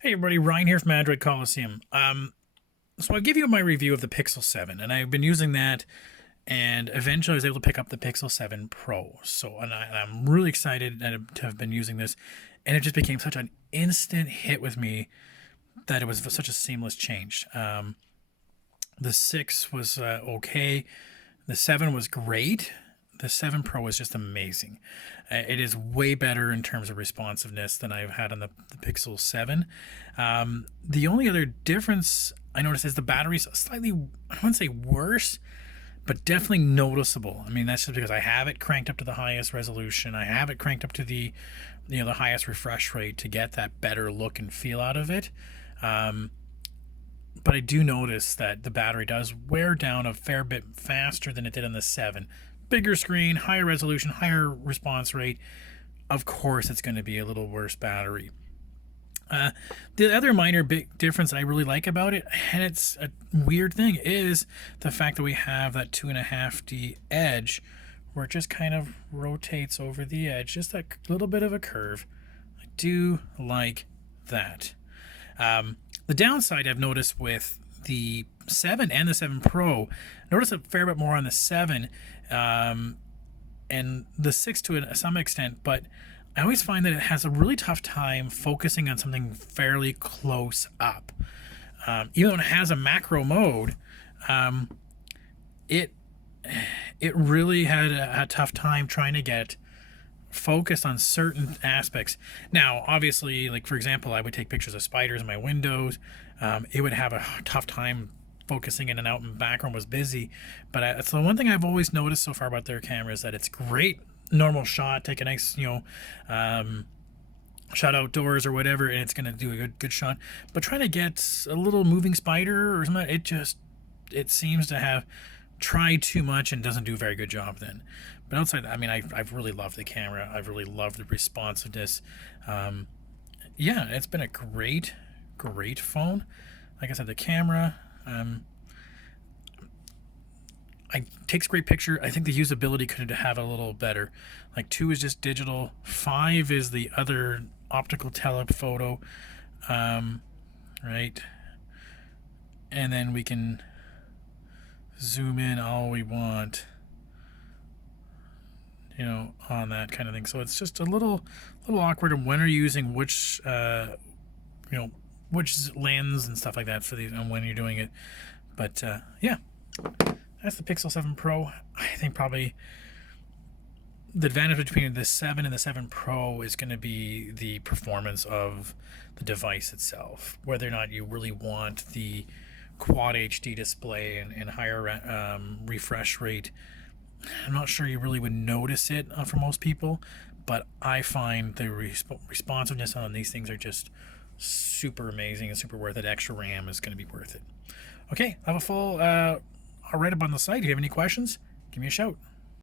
Hey everybody, Ryan here from Android Coliseum. So I'll give you my review of the Pixel 7, and I've been using that, and eventually I was able to pick up the Pixel 7 Pro. I'm really excited to have been using this, and it just became such an instant hit with me that it was such a seamless change. The 6 was okay, the 7 was great. The 7 Pro is just amazing. It is way better in terms of responsiveness than I've had on the Pixel 7. The only other difference I noticed is the battery's slightly, I wouldn't say worse, but definitely noticeable. I mean, that's just because I have it cranked up to the highest resolution. I have it cranked up to the highest refresh rate to get that better look and feel out of it. But I do notice that the battery does wear down a fair bit faster than it did on the 7. Bigger screen, higher resolution, higher response rate. Of course, it's going to be a little worse battery. The other minor big difference I really like about it, and it's a weird thing, is the fact that we have that 2.5D edge where it just kind of rotates over the edge, just a little bit of a curve. I do like that. The downside I've noticed with the 7 and the 7 Pro, notice a fair bit more on the 7 and the 6 to some extent, but I always find that it has a really tough time focusing on something fairly close up. Even when it has a macro mode, it really had a tough time trying to get focused on certain aspects. Now, obviously, like for example, I would take pictures of spiders in my windows. It would have a tough time focusing in and out, and background was busy. But it's the one thing I've always noticed so far about their camera is that it's great normal shot, take a nice shot outdoors or whatever, and it's going to do a good shot. But trying to get a little moving spider or something, it seems to have tried too much and doesn't do a very good job then. But outside that, I mean, I've really loved the camera. I've really loved the responsiveness. Yeah, it's been a great phone. Like I said, the camera takes great picture. I think the usability could have a little better. Like 2 is just digital, 5 is the other optical telephoto, right? And then we can zoom in all we want, on that kind of thing. So it's just a little awkward when are you using which which lens and stuff like that for these and when you're doing it. But yeah, that's the Pixel 7 Pro. I think probably the advantage between the 7 and the 7 Pro is going to be the performance of the device itself. Whether or not you really want the quad HD display and higher refresh rate, I'm not sure you really would notice it for most people, but I find the responsiveness on these things are just super amazing and super worth it. Extra RAM is going to be worth it. Okay, I have a full write-up on the site. If you have any questions, give me a shout.